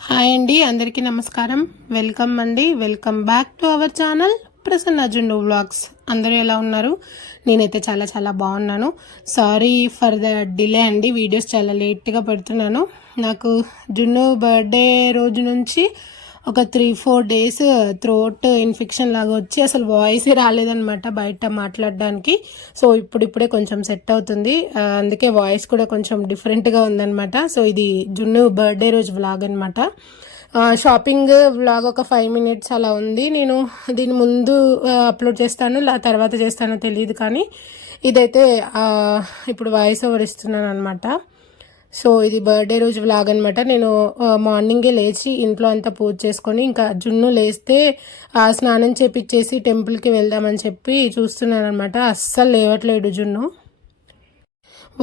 Hi అండి, అందరికీ నమస్కారం. Welcome back to our channel Prasanna జున్ను వ్లాగ్స్. అందరూ ఎలా ఉన్నారు? నేనైతే చాలా చాలా బాగున్నాను. సారీ ఫర్ ద డిలే అండి, వీడియోస్ చాలా లేట్గా పెడుతున్నాను. నాకు జున్ను బర్త్డే రోజు నుంచి ఒక 3-4 డేస్ థ్రోట్ ఇన్ఫెక్షన్ లాగా వచ్చి అసలు వాయిసే రాలేదనమాట బయట మాట్లాడడానికి. సో ఇప్పుడిప్పుడే కొంచెం సెట్ అవుతుంది, అందుకే వాయిస్ కూడా కొంచెం డిఫరెంట్గా ఉందనమాట. సో ఇది జున్ను బర్త్డే రోజు వ్లాగ్ అనమాట. షాపింగ్ వ్లాగ్ ఒక 5 minutes అలా ఉంది. నేను దీని ముందు అప్లోడ్ చేస్తాను, తర్వాత చేస్తానో తెలియదు, కానీ ఇదైతే ఇప్పుడు వాయిస్ ఓవర్ ఇస్తున్నాను అనమాట. సో ఇది బర్త్డే రోజు వ్లాగ్ అనమాట. నేను మార్నింగే లేచి ఇంట్లో అంతా పూజ చేసుకొని ఇంకా జున్ను లేస్తే స్నానం చేపించేసి టెంపుల్కి వెళ్దామని చెప్పి చూస్తున్నాను అనమాట. అస్సలు లేవట్లేడు జున్ను.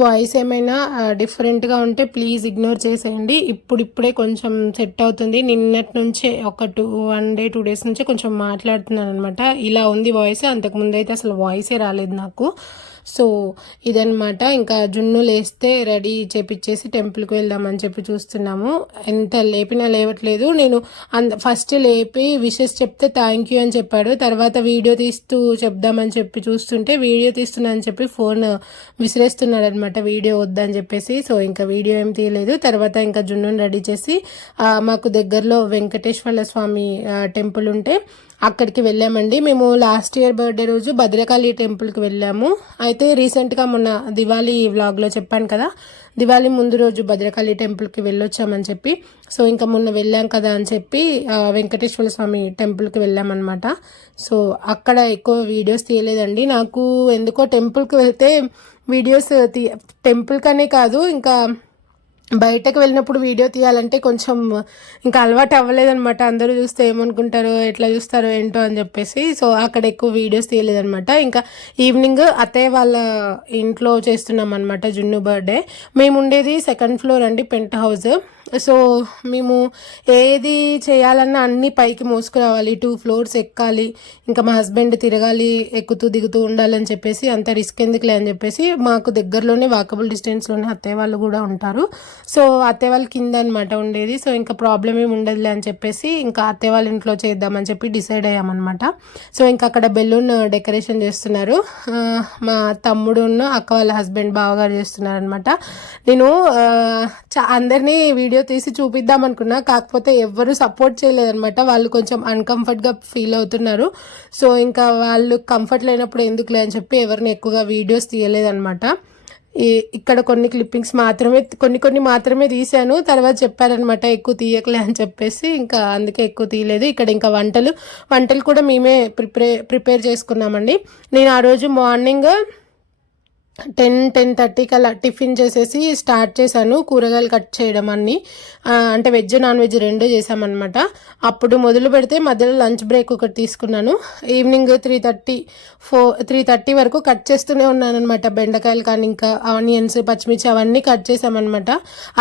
వాయిస్ ఏమైనా డిఫరెంట్గా ఉంటే ప్లీజ్ ఇగ్నోర్ చేసేయండి. ఇప్పుడిప్పుడే కొంచెం సెట్ అవుతుంది. నిన్నటి నుంచే ఒక 1 day 2 days నుంచే కొంచెం మాట్లాడుతున్నాను అనమాట. ఇలా ఉంది వాయిస్. అంతకుముందు అయితే అసలు వాయిసే రాలేదు నాకు. సో ఇదనమాట. ఇంకా జున్ను లేస్తే రెడీ చేపించేసి టెంపుల్కి వెళ్దామని చెప్పి చూస్తున్నాము. ఎంత లేపినా లేవట్లేదు. నేను ఫస్ట్ లేపి విషెస్ చెప్తే థ్యాంక్ యూ అని చెప్పాడు. తర్వాత వీడియో తీస్తూ చెప్దామని చెప్పి చూస్తుంటే వీడియో తీస్తున్నా అని చెప్పి ఫోన్ విసిరేస్తున్నాడు అనమాట, వీడియో వద్దని చెప్పేసి. సో ఇంకా వీడియో ఏం తీయలేదు. తర్వాత ఇంకా జున్నుని రెడీ చేసి మాకు దగ్గరలో వెంకటేశ్వర స్వామి టెంపుల్ ఉంటే అక్కడికి వెళ్ళామండి. మేము లాస్ట్ ఇయర్ బర్త్డే రోజు భద్రకాళి టెంపుల్కి వెళ్ళాము. అయితే రీసెంట్గా మొన్న దివాళీ వ్లాగ్లో చెప్పాను కదా, దివాళీ ముందు రోజు భద్రకాళి టెంపుల్కి వెళ్ళొచ్చామని చెప్పి. సో ఇంకా మొన్న వెళ్ళాం కదా అని చెప్పి వెంకటేశ్వర స్వామి టెంపుల్కి వెళ్ళామన్నమాట. సో అక్కడ ఎక్కువ వీడియోస్ తీయలేదండి. నాకు ఎందుకో టెంపుల్కి వెళ్తే వీడియోస్ టెంపుల్ కనే కాదు, ఇంకా బయటకు వెళ్ళినప్పుడు వీడియో తీయాలంటే కొంచెం ఇంకా అలవాటు అవ్వలేదనమాట. అందరూ చూస్తే ఏమనుకుంటారో, ఎట్లా చూస్తారో ఏంటో అని చెప్పేసి. సో అక్కడ ఎక్కువ వీడియోస్ తీయలేదనమాట. ఇంకా ఈవినింగ్ అత్తయ్య వాళ్ళ ఇంట్లో చేస్తున్నాం అనమాట జున్ను బర్త్డే. మేము ఉండేది 2nd floor అండి, పెంట్ హౌస్. సో మేము ఏది చేయాలన్నా అన్ని పైకి మోసుకురావాలి, 2 floors ఎక్కాలి, ఇంకా మా హస్బెండ్ తిరగాలి, ఎక్కుతూ దిగుతూ ఉండాలని చెప్పేసి అంత రిస్క్ ఎందుకులే అని చెప్పేసి మాకు దగ్గరలోనే వాకబుల్ డిస్టెన్స్లోనే అత్తయ్య వాళ్ళు కూడా ఉంటారు. సో అత్తయ్య వాళ్ళ కింద అనమాట ఉండేది. సో ఇంకా ప్రాబ్లం ఏమి ఉండదులే అని చెప్పేసి ఇంకా అత్తయ్య వాళ్ళ ఇంట్లో చేద్దామని చెప్పి డిసైడ్ అయ్యామన్నమాట. సో ఇంకా అక్కడ బెలూన్ డెకరేషన్ చేస్తున్నారు. మా తమ్ముడును అక్క వాళ్ళ హస్బెండ్ బావగారు చేస్తున్నారు అనమాట. నేను అందరినీ వీడియో తీసి చూపిద్దాం అనుకున్నా, కాకపోతే ఎవ్వరు సపోర్ట్ చేయలేదన్నమాట. వాళ్ళు కొంచెం అన్కంఫర్ట్గా ఫీల్ అవుతున్నారు. సో ఇంకా వాళ్ళు కంఫర్ట్ లేనప్పుడు ఎందుకులే అని చెప్పి ఎవరిని ఎక్కువగా వీడియోస్ తీయలేదన్నమాట. ఇక్కడ కొన్ని క్లిప్పింగ్స్ మాత్రమే, కొన్ని మాత్రమే తీశాను. తర్వాత చెప్పారనమాట ఎక్కువ తీయకలే అని చెప్పేసి, ఇంకా అందుకే ఎక్కువ తీయలేదు. ఇక్కడ ఇంకా వంటలు కూడా మేమే ప్రిపేర్ చేసుకున్నామండి. నేను ఆ రోజు మార్నింగ్ 10-10:30కి అలా టిఫిన్ చేసేసి స్టార్ట్ చేశాను కూరగాయలు కట్ చేయడం అన్నీ. అంటే వెజ్ నాన్ వెజ్ 2 చేసామన్నమాట. అప్పుడు మొదలు పెడితే మధ్యలో లంచ్ బ్రేక్ ఒకటి తీసుకున్నాను. ఈవినింగ్ 3:30 వరకు కట్ చేస్తూనే ఉన్నాను అనమాట. బెండకాయలు కానీ ఇంకా ఆనియన్స్, పచ్చిమిర్చి అవన్నీ కట్ చేసామన్నమాట.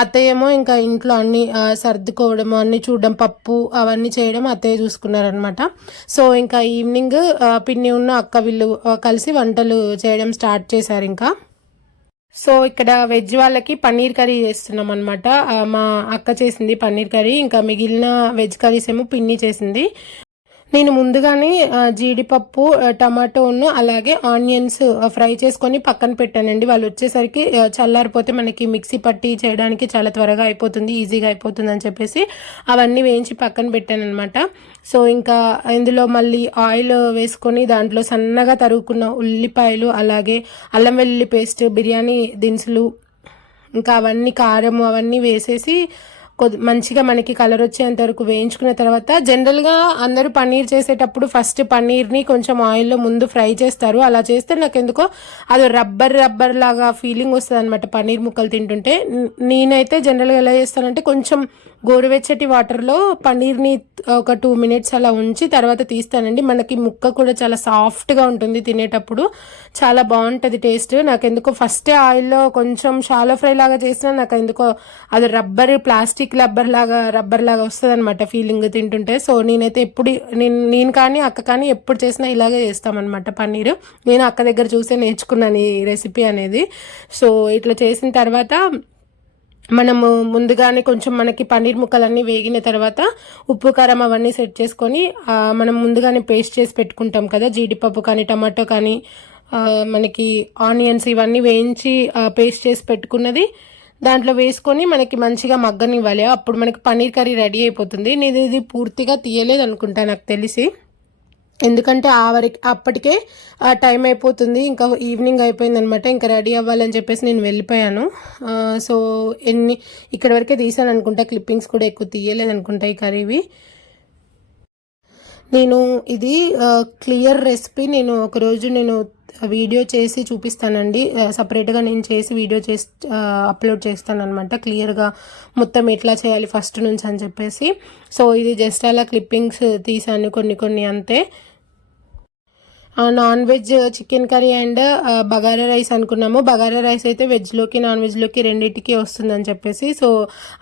అత్తయ్య ఏమో ఇంకా ఇంట్లో అన్నీ సర్దుకోవడము, అన్నీ చూడడం, పప్పు అవన్నీ చేయడం అత్తయ్య చూసుకున్నారనమాట. సో ఇంకా ఈవినింగ్ పిన్ని ఉన్న అక్క వీళ్ళు కలిసి వంటలు చేయడం స్టార్ట్ చేశారు. ఇంకా సో ఇక్కడ వెజ్ వాళ్ళకి పన్నీర్ కర్రీ చేస్తున్నాం అనమాట. మా అక్క చేసింది పన్నీర్ కర్రీ, ఇంకా మిగిలిన వెజ్ కర్రీస్ ఏమో పిన్ని చేసింది. నేను ముందుగానే జీడిపప్పు, టమాటోను అలాగే ఆనియన్స్ ఫ్రై చేసుకొని పక్కన పెట్టానండి. వాళ్ళు వచ్చేసరికి చల్లారిపోతే మనకి మిక్సీ పట్టి చేయడానికి చాలా త్వరగా అయిపోతుంది, ఈజీగా అయిపోతుంది అని చెప్పేసి అవన్నీ వేయించి పక్కన పెట్టాను అనమాట. సో ఇంకా ఇందులో మళ్ళీ ఆయిల్ వేసుకొని దాంట్లో సన్నగా తరుగుకున్న ఉల్లిపాయలు, అలాగే అల్లం వెల్లుల్లి పేస్ట్, బిర్యానీ దినుసులు, ఇంకా అవన్నీ కారము అవన్నీ వేసేసి మంచిగా మనకి కలర్ వచ్చేంత వరకు వేయించుకున్న తర్వాత, జనరల్గా అందరూ పన్నీర్ చేసేటప్పుడు ఫస్ట్ పన్నీర్ని కొంచెం ఆయిల్లో ముందు ఫ్రై చేస్తారు. అలా చేస్తే నాకు ఎందుకో అది రబ్బర్ లాగా ఫీలింగ్ వస్తుంది అనమాట పన్నీర్ ముక్కలు తింటుంటే. నేనైతే జనరల్గా ఎలా చేస్తానంటే కొంచెం గోరువెచ్చటి వాటర్లో పన్నీర్ని ఒక 2 minutes అలా ఉంచి తర్వాత తీస్తానండి. మనకి ముక్క కూడా చాలా సాఫ్ట్గా ఉంటుంది, తినేటప్పుడు చాలా బాగుంటుంది టేస్ట్. నాకు ఎందుకో ఫస్ట్ ఆయిల్లో కొంచెం షాలో ఫ్రై లాగా చేసినా నాకు ఎందుకో అది ప్లాస్టిక్ రబ్బర్ లాగా వస్తుంది అనమాట ఫీలింగ్ తింటుంటే. సో నేనైతే నేను కానీ అక్క కానీ ఎప్పుడు చేసినా ఇలాగే చేస్తామన్నమాట పన్నీర్. నేను అక్క దగ్గర చూసే నేర్చుకున్నాను ఈ రెసిపీ అనేది. సో ఇట్లా చేసిన తర్వాత మనము ముందుగానే కొంచెం మనకి పన్నీర్ ముక్కలన్నీ వేగిన తర్వాత ఉప్పు కారం అవన్నీ సెట్ చేసుకొని మనం ముందుగానే పేస్ట్ చేసి పెట్టుకుంటాం కదా, జీడిపప్పు కానీ టమాటో కానీ మనకి ఆనియన్స్ ఇవన్నీ వేయించి పేస్ట్ చేసి పెట్టుకున్నది దాంట్లో వేసుకొని మనకి మంచిగా మగ్గనివ్వాలి. అప్పుడు మనకి పన్నీర్ కర్రీ రెడీ అయిపోతుంది. నేను ఇది పూర్తిగా తీయలేదు అనుకుంటా నాకు తెలిసి, ఎందుకంటే అప్పటికే టైం అయిపోతుంది, ఇంకా ఈవినింగ్ అయిపోయింది అనమాట. ఇంకా రెడీ అవ్వాలని చెప్పేసి నేను వెళ్ళిపోయాను. సో ఇక్కడి వరకే తీసాను అనుకుంటా, క్లిప్పింగ్స్ కూడా ఎక్కువ తీయలేదు అనుకుంటా ఈ కర్రీవి. నేను ఇది క్లియర్ రెసిపీ నేను ఒకరోజు వీడియో చేసి చూపిస్తానండి. సపరేట్గా నేను చేసి వీడియో చేసి అప్లోడ్ చేస్తాను అనమాట, క్లియర్గా మొత్తం ఎట్లా చేయాలి ఫస్ట్ నుంచి అని చెప్పేసి. సో ఇది జస్ట్ అలా క్లిప్పింగ్స్ తీసాను కొన్ని అంతే. Non veg chicken curry and bagara rice అనుకున్నాము. బగారా రైస్ అయితే వెజ్లోకి నాన్ వెజ్లోకి రెండింటికి వస్తుందని చెప్పేసి, సో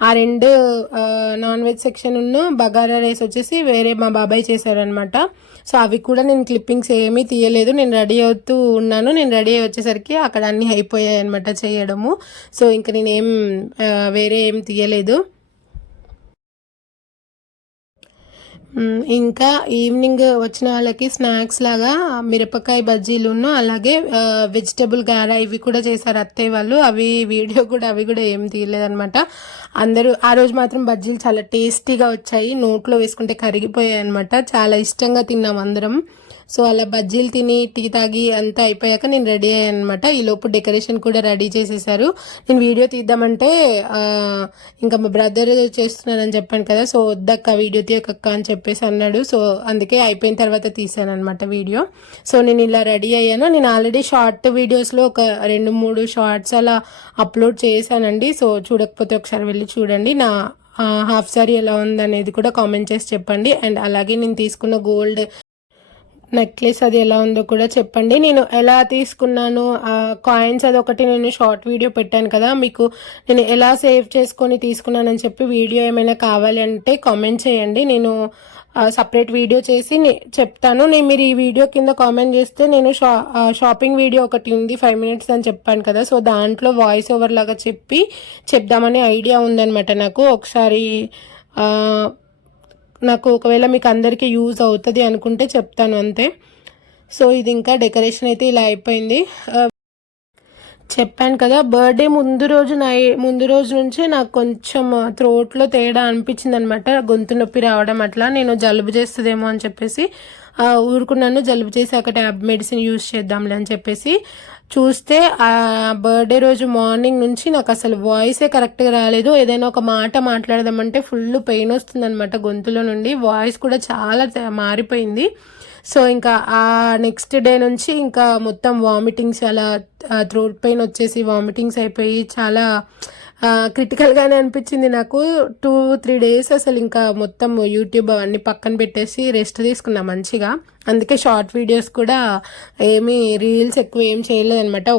ఆ రెండు non veg section bagara rice వచ్చేసి వేరే మా బాబాయ్ చేశారనమాట. సో అవి కూడా నేను క్లిప్పింగ్స్ ఏమీ తీయలేదు, నేను రెడీ అవుతూ ఉన్నాను. నేను రెడీ అయ్యి వచ్చేసరికి అక్కడ అన్నీ అయిపోయాయి అనమాట చేయడము. సో ఇంకా నేనేం వేరే ఏం తీయలేదు. ఇంకా ఈవినింగ్ వచ్చిన వాళ్ళకి స్నాక్స్ లాగా మిరపకాయ బజ్జీలును అలాగే వెజిటబుల్ గారా ఇవి కూడా చేశారు అత్తయ్య వాళ్ళు. అవి కూడా ఏం తీయలేదనమాట. అందరూ ఆ రోజు మాత్రం బజ్జీలు చాలా టేస్టీగా వచ్చాయి, నోట్లో వేసుకుంటే కరిగిపోయాయి అనమాట. చాలా ఇష్టంగా తిన్నాం అందరం. సో అలా బజ్జీలు తిని టీ తాగి అంతా అయిపోయాక నేను రెడీ అయ్యాను అనమాట. ఈలోపు డెకరేషన్ కూడా రెడీ చేసేసారు. నేను వీడియో తీద్దామంటే ఇంకా మా బ్రదర్ చేస్తున్నానని చెప్పాను కదా, సో వద్దక్క వీడియో తీయకక్క అని చెప్పేసి అన్నాడు. సో అందుకే అయిపోయిన తర్వాత తీసాను అనమాట వీడియో. సో నేను ఇలా రెడీ అయ్యాను. నేను ఆల్రెడీ షార్ట్ వీడియోస్లో ఒక 2-3 షార్ట్స్ అలా అప్లోడ్ చేశానండి. సో చూడకపోతే ఒకసారి వెళ్ళి చూడండి. నా హాఫ్ సారీ ఎలా ఉందనేది కూడా కామెంట్ చేసి చెప్పండి. అండ్ అలాగే నేను తీసుకున్న గోల్డ్ నెక్లెస్ అది ఎలా ఉందో కూడా చెప్పండి. నేను ఎలా తీసుకున్నాను కాయిన్స్ అదొకటి నేను షార్ట్ వీడియో పెట్టాను కదా, మీకు నేను ఎలా సేవ్ చేసుకొని తీసుకున్నానని చెప్పి వీడియో ఏమైనా కావాలి అంటే కామెంట్ చేయండి. నేను సపరేట్ వీడియో చేసి చెప్తాను. మీరు ఈ వీడియో కింద కామెంట్ చేస్తే నేను షాపింగ్ వీడియో ఒకటి ఉంది 5 minutes అని చెప్పాను కదా, సో దాంట్లో వాయిస్ ఓవర్ లాగా చెప్దామనే ఐడియా ఉందనమాట నాకు. ఒకసారి నాకు ఒకవేళ మీకు అందరికీ యూజ్ అవుతుంది అనుకుంటే చెప్తాను అంతే. సో ఇది ఇంకా డెకరేషన్ అయితే ఇలా అయిపోయింది. చెప్పాను కదా బర్త్డే ముందు రోజు నుంచే నాకు కొంచెం థ్రోట్లో తేడా అనిపించింది అనమాట, గొంతు నొప్పి రావడం అట్లా. నేను జలుబు చేస్తుందేమో అని చెప్పేసి ఊరుకున్నాను. జలుబు చేసి ఒక మెడిసిన్ యూజ్ చేద్దాంలే అని చెప్పేసి చూస్తే ఆ బర్త్డే రోజు మార్నింగ్ నుంచి నాకు అసలు వాయిసే కరెక్ట్గా రాలేదు. ఏదైనా ఒక మాట మాట్లాడదామంటే ఫుల్ పెయిన్ వస్తుంది అనమాట గొంతులో నుండి, వాయిస్ కూడా చాలా మారిపోయింది. సో ఇంకా ఆ నెక్స్ట్ డే నుంచి ఇంకా మొత్తం వామిటింగ్స్, అలా థ్రోట్ పెయిన్ వచ్చేసి వామిటింగ్స్ అయిపోయి చాలా క్రిటికల్గానే అనిపించింది నాకు. 2-3 days అసలు ఇంకా మొత్తం యూట్యూబ్ అవన్నీ పక్కన పెట్టేసి రెస్ట్ తీసుకున్నా మంచిగా. అందుకే షార్ట్ వీడియోస్ కూడా రీల్స్ ఎక్కువ ఏం చేయలేదనమాట.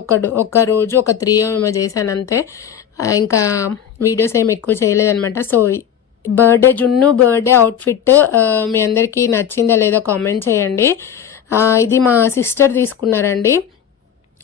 ఒక రోజు ఒక 3 ఏమో చేశాను అంతే, ఇంకా వీడియోస్ ఏమి ఎక్కువ చేయలేదనమాట. సో బర్త్డే అవుట్ఫిట్ మీ అందరికీ నచ్చిందా లేదా కామెంట్ చేయండి. ఇది మా సిస్టర్ తీసుకున్నారండి.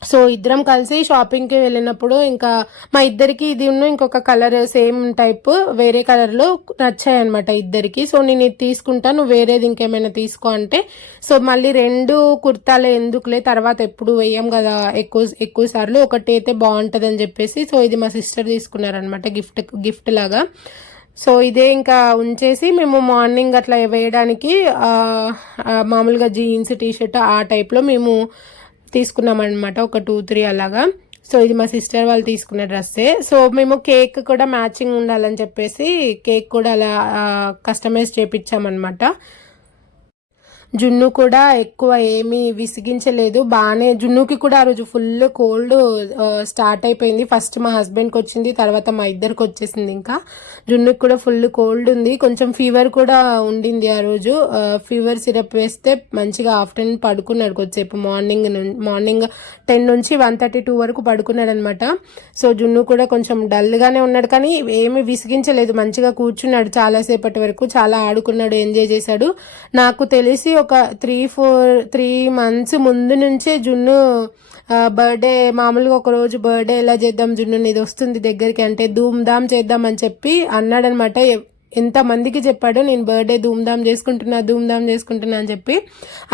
సో ఇద్దరం కలిసి షాపింగ్కి వెళ్ళినప్పుడు ఇంకా మా ఇద్దరికి ఇది ఇంకొక కలర్ సేమ్ టైప్ వేరే కలర్లో నచ్చాయి అనమాట ఇద్దరికి. సో నేను ఇది తీసుకుంటాను, వేరేది ఇంకేమైనా తీసుకో అంటే, సో మళ్ళీ 2 కుర్తాలే ఎందుకులే తర్వాత ఎప్పుడు వేయం కదా ఎక్కువ సార్లు, ఒకటి అయితే బాగుంటుంది అని చెప్పేసి సో ఇది మా సిస్టర్ తీసుకున్నారనమాట గిఫ్ట్ లాగా. సో ఇదే ఇంకా ఉంచేసి మేము మార్నింగ్ అట్లా వేయడానికి మామూలుగా జీన్స్ టీషర్ట్ ఆ టైప్లో మేము తీసుకున్నామన్నమాట, ఒక 2-3 అలాగా. సో ఇది మా సిస్టర్ వాళ్ళు తీసుకున్న డ్రెస్సే. సో మేము కేక్ కూడా మ్యాచింగ్ ఉండాలని చెప్పేసి కేక్ కూడా అలా కస్టమైజ్ చేయించామన్నమాట. జున్ను కూడా ఎక్కువ ఏమీ విసిగించలేదు, బాగానే. జున్నుకి కూడా ఆ రోజు ఫుల్ కోల్డ్ స్టార్ట్ అయిపోయింది. ఫస్ట్ మా హస్బెండ్కి వచ్చింది, తర్వాత మా ఇద్దరికి వచ్చేసింది. ఇంకా జున్నుకి కూడా ఫుల్ కోల్డ్ ఉంది, కొంచెం ఫీవర్ కూడా ఉండింది ఆ రోజు. ఫీవర్ సిరప్ వేస్తే మంచిగా ఆఫ్టర్నూన్ పడుకున్నాడు కొద్దిసేపు, మార్నింగ్ 10 నుంచి 1:32 వరకు పడుకున్నాడు అనమాట. సో జున్ను కూడా కొంచెం డల్గానే ఉన్నాడు, కానీ ఏమీ విసిగించలేదు, మంచిగా కూర్చున్నాడు చాలాసేపటి వరకు, చాలా ఆడుకున్నాడు, ఎంజాయ్ చేశాడు. నాకు తెలిసి ఒక 3 months ముందు నుంచే జున్ను బర్త్డే మామూలుగా ఒకరోజు బర్త్డే ఎలా చేద్దాం జున్నుని, ఇది వస్తుంది దగ్గరికి అంటే ధూమ్ ధామ్ చేద్దాం అని చెప్పి అన్నాడనమాట. ఎంతమందికి చెప్పాడో నేను బర్త్డే ధూమ్ ధామ్ చేసుకుంటున్నా అని చెప్పి.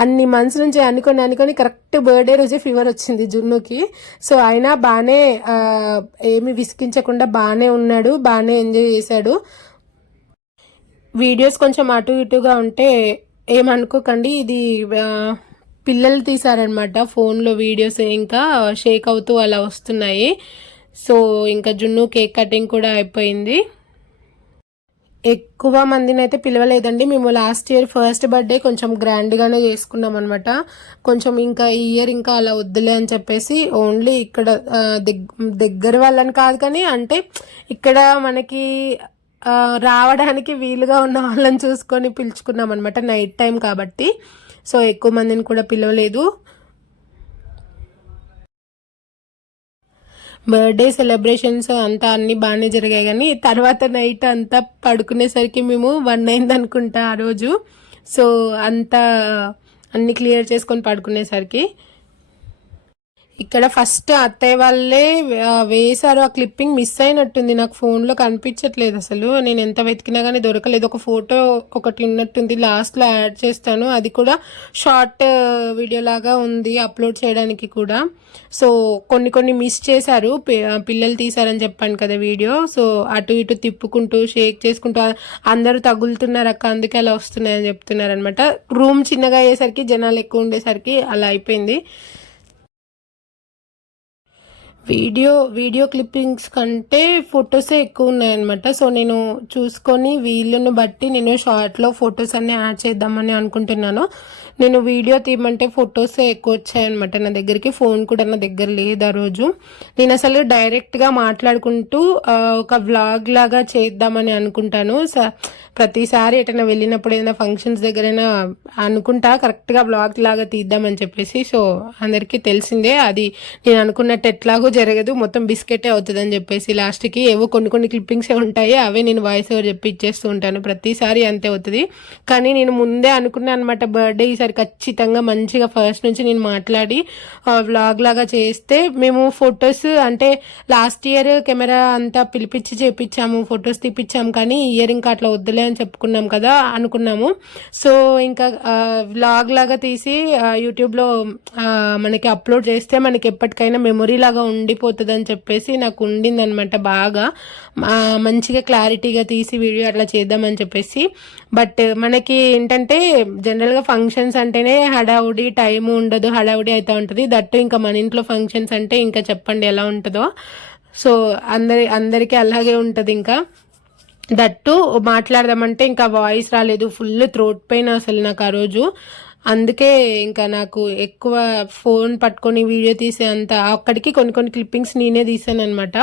అన్ని మంత్స్ నుంచి అనుకొని కరెక్ట్ బర్త్డే రోజే ఫీవర్ వచ్చింది జున్నుకి. సో అయినా బాగానే ఏమి విసికించకుండా బాగానే ఉన్నాడు, బాగానే ఎంజాయ్ చేశాడు. వీడియోస్ కొంచెం అటు ఇటుగా ఉంటే ఏమనుకోకండి, ఇది పిల్లలు తీసారనమాట ఫోన్లో వీడియోస్, ఇంకా షేక్ అవుతూ అలా వస్తున్నాయి. సో ఇంకా జున్ను కేక్ కటింగ్ కూడా అయిపోయింది. ఎక్కువ మందిని అయితే పిలవలేదండి. మేము లాస్ట్ ఇయర్ ఫస్ట్ బర్త్డే కొంచెం గ్రాండ్గానే చేసుకున్నాం అనమాట. కొంచెం ఇంకా ఈ ఇయర్ ఇంకా అలా వద్దులే అని చెప్పేసి ఓన్లీ ఇక్కడ దగ్గర వాళ్ళని కాదు కానీ అంటే ఇక్కడ మనకి రావడానికి వీలుగా ఉన్న వాళ్ళని చూసుకొని పిలుచుకున్నాం అనమాట, నైట్ టైం కాబట్టి. సో ఎక్కువ మందిని కూడా పిలవలేదు. బర్త్డే సెలబ్రేషన్స్ అంతా అన్నీ బాగానే జరిగాయి కానీ తర్వాత నైట్ అంతా పడుకునేసరికి మేము 1 అయింది అనుకుంటా ఆ రోజు. సో అంతా అన్నీ క్లియర్ చేసుకొని పడుకునేసరికి ఇక్కడ ఫస్ట్ అత్తయ్య వాళ్ళే వేశారు. ఆ క్లిప్పింగ్ మిస్ అయినట్టుంది, నాకు ఫోన్లో కనిపించట్లేదు అసలు. నేను ఎంత వెతికినా కానీ దొరకలేదు. ఒక ఫోటో ఒకటి ఉన్నట్టుంది, లాస్ట్లో యాడ్ చేస్తాను. అది కూడా షార్ట్ వీడియో లాగా ఉంది అప్లోడ్ చేయడానికి కూడా. సో కొన్ని మిస్ చేశారు, పిల్లలు తీశారని చెప్పాను కదా వీడియో. సో అటు ఇటు తిప్పుకుంటూ షేక్ చేసుకుంటూ అందరూ తగులుతున్నారు అక్క, అందుకే అలా వస్తున్నాయని చెప్తున్నారు అనమాట. రూమ్ చిన్నగా అయ్యేసరికి జనాలు ఎక్కువ ఉండేసరికి అలా అయిపోయింది. వీడియో క్లిప్పింగ్స్ కంటే ఫొటోసే ఎక్కువ ఉన్నాయన్నమాట. సో నేను చూసుకొని వీళ్ళను బట్టి నేను షార్ట్లో ఫొటోస్ అన్నీ యాడ్ చేద్దామని అనుకుంటున్నాను. నేను వీడియో తీయమంటే ఫొటోసే ఎక్కువ వచ్చాయన్నమాట నా దగ్గరికి. ఫోన్ కూడా నా దగ్గర లేదు ఆ రోజు. నేను అసలు డైరెక్ట్గా మాట్లాడుకుంటూ ఒక వ్లాగ్ లాగా చేద్దామని అనుకుంటాను. ప్రతిసారి ఎటైనా వెళ్ళినప్పుడు ఏదైనా ఫంక్షన్స్ దగ్గరైనా అనుకుంటా కరెక్ట్గా వ్లాగ్ లాగా తీద్దామని చెప్పేసి. సో అందరికీ తెలిసిందే అది నేను అనుకున్నట్టు ఎట్లాగో జరగదు, మొత్తం బిస్కెటే అవుతుంది అని చెప్పేసి లాస్ట్కి ఏవో కొన్ని క్లిప్పింగ్సే ఉంటాయి, అవే నేను వాయిస్ ఓవర్ చెప్పి ఇచ్చేస్తూ ఉంటాను. ప్రతిసారి అంతే అవుతుంది. కానీ నేను ముందే అనుకున్నాను అనమాట, బర్త్డే ఈసారి ఖచ్చితంగా మంచిగా ఫస్ట్ నుంచి నేను మాట్లాడి వ్లాగ్ లాగా చేస్తే. మేము ఫొటోస్ అంటే లాస్ట్ ఇయర్ కెమెరా అంతా పిలిపించి చేపించాము, ఫొటోస్ తీపిచ్చాము. కానీ ఈ ఇయర్ ఇంకా అట్లా వద్దులే అని చెప్పుకున్నాం కదా అనుకున్నాము. సో ఇంకా వ్లాగ్ లాగా తీసి యూట్యూబ్లో మనకి అప్లోడ్ చేస్తే మనకి ఎప్పటికైనా మెమొరీ లాగా ఉండిపోతుంది అని చెప్పేసి నాకు ఉండిందనమాట. బాగా మంచిగా క్లారిటీగా తీసి వీడియో అట్లా చేద్దామని చెప్పేసి. బట్ మనకి ఏంటంటే జనరల్గా ఫంక్షన్స్ అంటేనే హడావుడి, టైము ఉండదు, హడావుడి అవుతూ ఉంటుంది. దట్టు ఇంకా మన ఇంట్లో ఫంక్షన్స్ అంటే ఇంకా చెప్పండి ఎలా ఉంటుందో. సో అందరికీ అలాగే ఉంటుంది. ఇంకా దట్టు మాట్లాడదామంటే ఇంకా వాయిస్ రాలేదు, ఫుల్ థ్రోట్ పెయిన్ అసలు నాకు ఆ రోజు. అందుకే ఇంకా నాకు ఎక్కువ ఫోన్ పట్టుకొని వీడియో తీసే అంత అక్కడికి కొన్ని క్లిప్పింగ్స్ నేనే తీసాను అనమాట,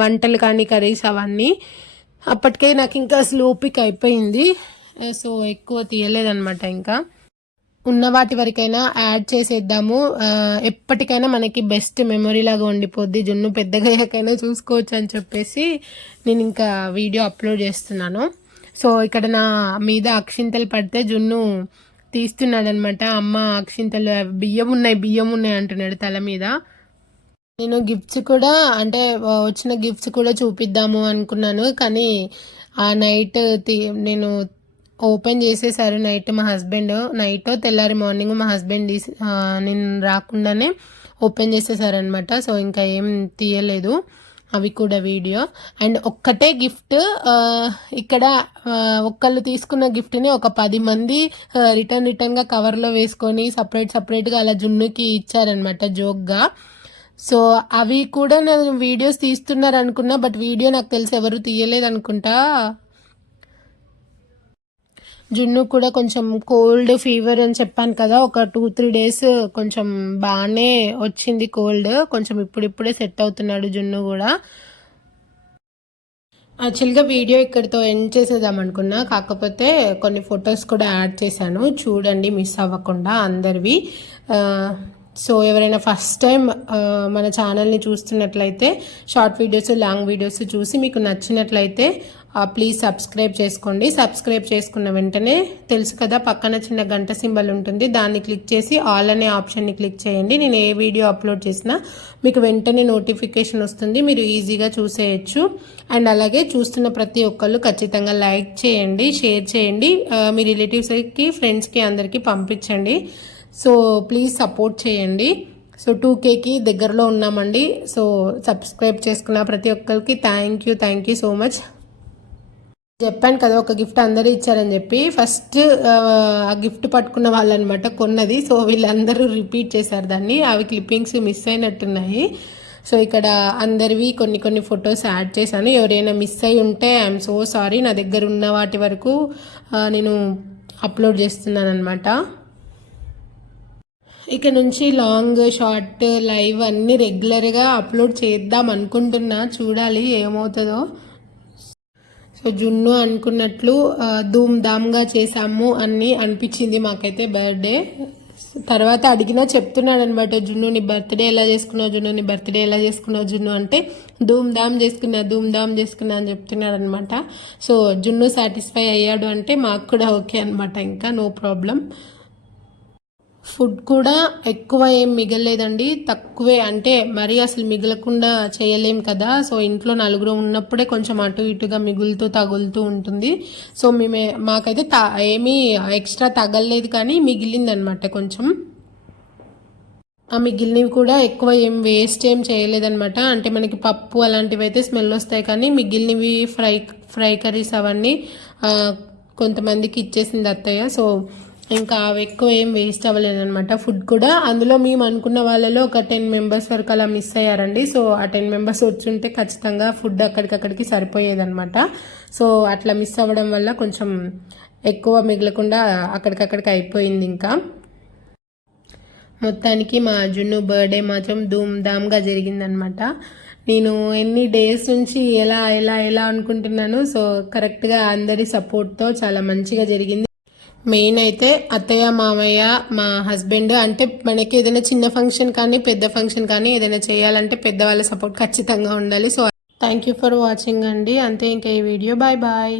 వంటలు కానీ కర్రీస్ అవన్నీ. అప్పటికే నాకు ఇంకా స్లోపిక్ అయిపోయింది. సో ఎక్కువ తీయలేదన్నమాట. ఇంకా ఉన్న వాటి వరకైనా యాడ్ చేసేద్దాము, ఎప్పటికైనా మనకి బెస్ట్ మెమొరీ లాగా ఉండిపోద్ది, జున్ను పెద్దగా అయ్యాకైనా చూసుకోవచ్చు అని చెప్పేసి నేను ఇంకా వీడియో అప్లోడ్ చేస్తున్నాను. సో ఇక్కడ నా మీద అక్షింతలు పడితే జున్ను తీస్తున్నాడు అనమాట. అమ్మ అక్షింతలు బియ్యం ఉన్నాయి అంటున్నాడు తల మీద. నేను గిఫ్ట్స్ కూడా అంటే వచ్చిన గిఫ్ట్స్ కూడా చూపిద్దాము అనుకున్నాను, కానీ ఆ నైట్ నేను ఓపెన్ చేసేసారు. నైట్ మా హస్బెండ్, నైట్ తెల్లారి మార్నింగ్ మా హస్బెండ్ నేను రాకుండానే ఓపెన్ చేసేసారనమాట. సో ఇంకా ఏం తీయలేదు అవి కూడా వీడియో. అండ్ ఒక్కటే గిఫ్ట్, ఇక్కడ ఒక్కళ్ళు తీసుకున్న గిఫ్ట్ని ఒక 10 మంది రిటర్న్గా కవర్లో వేసుకొని సపరేట్గా అలా జున్నుకి ఇచ్చారనమాట జోక్గా. సో అవి కూడా నేను వీడియోస్ తీస్తున్నారు అనుకున్నా, బట్ వీడియో నాకు తెలిసి ఎవరు తీయలేదు అనుకుంటా. జున్ను కూడా కొంచెం కోల్డ్ ఫీవర్ అని చెప్పాను కదా, ఒక 2-3 days కొంచెం బాగానే వచ్చింది కోల్డ్. కొంచెం ఇప్పుడిప్పుడే సెట్ అవుతున్నాడు జున్ను కూడా. యాక్చువల్గా వీడియో ఇక్కడితో ఎండ్ చేసేద్దాం అనుకున్నా, కాకపోతే కొన్ని ఫొటోస్ కూడా యాడ్ చేశాను, చూడండి మిస్ అవ్వకుండా అందరివి. సో ఎవరైనా ఫస్ట్ టైం మన ఛానల్ని చూస్తున్నట్లయితే షార్ట్ వీడియోస్, లాంగ్ వీడియోస్ చూసి మీకు నచ్చినట్లయితే ప్లీజ్ సబ్స్క్రైబ్ చేసుకోండి. సబ్స్క్రైబ్ చేసుకున్న వెంటనే తెలుసు కదా పక్కన చిన్న గంట సింబల్ ఉంటుంది, దాన్ని క్లిక్ చేసి ఆల్ అనే ఆప్షన్ని క్లిక్ చేయండి. నేను ఏ వీడియో అప్లోడ్ చేసినా మీకు వెంటనే నోటిఫికేషన్ వస్తుంది, మీరు ఈజీగా చూసేయచ్చు. అండ్ అలాగే చూస్తున్న ప్రతి ఒక్కళ్ళు ఖచ్చితంగా లైక్ చేయండి, షేర్ చేయండి, మీ రిలేటివ్స్కి, ఫ్రెండ్స్కి అందరికీ పంపించండి. సో ప్లీజ్ సపోర్ట్ చేయండి. సో 2Kకి దగ్గరలో ఉన్నామండి. సో సబ్స్క్రైబ్ చేసుకున్న ప్రతి ఒక్కరికి థ్యాంక్ యూ సో మచ్. చెప్పాను కదా ఒక గిఫ్ట్ అందరూ ఇచ్చారని చెప్పి, ఫస్ట్ ఆ గిఫ్ట్ పట్టుకున్న వాళ్ళనమాట కొన్నది. సో వీళ్ళందరూ రిపీట్ చేశారు దాన్ని, అవి క్లిప్పింగ్స్ మిస్ అయినట్టున్నాయి. సో ఇక్కడ అందరివి కొన్ని ఫొటోస్ యాడ్ చేశాను. ఎవరైనా మిస్ అయి ఉంటే ఐఎమ్ సో సారీ. నా దగ్గర ఉన్న వాటి వరకు నేను అప్లోడ్ చేస్తున్నాను అనమాట. ఇక నుంచి లాంగ్, షార్ట్, లైవ్ అన్నీ రెగ్యులర్గా అప్లోడ్ చేద్దాం అనుకుంటున్నా, చూడాలి ఏమవుతుందో. సో జున్ను అనుకున్నట్లు ధూమ్ ధామ్గా చేసాము అని అనిపించింది మాకైతే బర్త్డే. తర్వాత అడిగినా చెప్తున్నాడు అనమాట, జున్ను నీ బర్త్డే ఎలా చేసుకున్నావు, జున్ను అంటే ధూమ్ ధామ్ చేసుకున్నా అని చెప్తున్నాడు అనమాట. సో జున్ను సాటిస్ఫై అయ్యాడు అంటే మాకు కూడా ఓకే అనమాట, ఇంకా నో ప్రాబ్లం. ఫుడ్ కూడా ఎక్కువ ఏం మిగలలేదండి, తక్కువే, అంటే మరీ అసలు మిగలకుండా చేయలేం కదా. సో ఇంట్లో నలుగురు ఉన్నప్పుడే కొంచెం అటు ఇటుగా మిగులుతూ తగులుతూ ఉంటుంది. సో మాకైతే ఏమీ ఎక్స్ట్రా తగలలేదు, కానీ మిగిలిందనమాట కొంచెం. ఆ మిగిలినవి కూడా ఎక్కువ ఏం వేస్ట్ ఏం చేయలేదన్నమాట. అంటే మనకి పప్పు అలాంటివి అయితే స్మెల్ వస్తాయి, కానీ మిగిలినవి ఫ్రై కర్రీస్ అవన్నీ కొంతమందికి ఇచ్చేసింది అత్తయ్య. సో ఇంకా అవి ఎక్కువ ఏం వేస్ట్ అవ్వలేదన్నమాట. ఫుడ్ కూడా అందులో మేము అనుకున్న వాళ్ళలో ఒక 10 మెంబర్స్ వరకు అలా మిస్ అయ్యారండి. సో ఆ 10 మెంబర్స్ వచ్చుంటే ఖచ్చితంగా ఫుడ్ అక్కడికక్కడికి సరిపోయేదన్నమాట. సో అట్లా మిస్ అవ్వడం వల్ల కొంచెం ఎక్కువ మిగలకుండా అక్కడికక్కడికి అయిపోయింది. ఇంకా మొత్తానికి మా జున్ను బర్త్డే మాత్రం ధూమ్ ధామ్గా జరిగిందనమాట. నేను ఎన్ని డేస్ నుంచి ఎలా ఎలా ఎలా అనుకుంటున్నాను. సో కరెక్ట్గా అందరి సపోర్ట్తో చాలా మంచిగా జరిగింది. మెయిన్ అయితే అత్తయ్య, మామయ్య, మా హస్బెండ్, అంటే మనకి ఏదైనా చిన్న ఫంక్షన్ కానీ పెద్ద ఫంక్షన్ కానీ ఏదైనా చేయాలంటే పెద్దవాళ్ళ సపోర్ట్ ఖచ్చితంగా ఉండాలి. So thank you for watching అండి. అంతే, ఇంకా ఈ వీడియో బాయ్.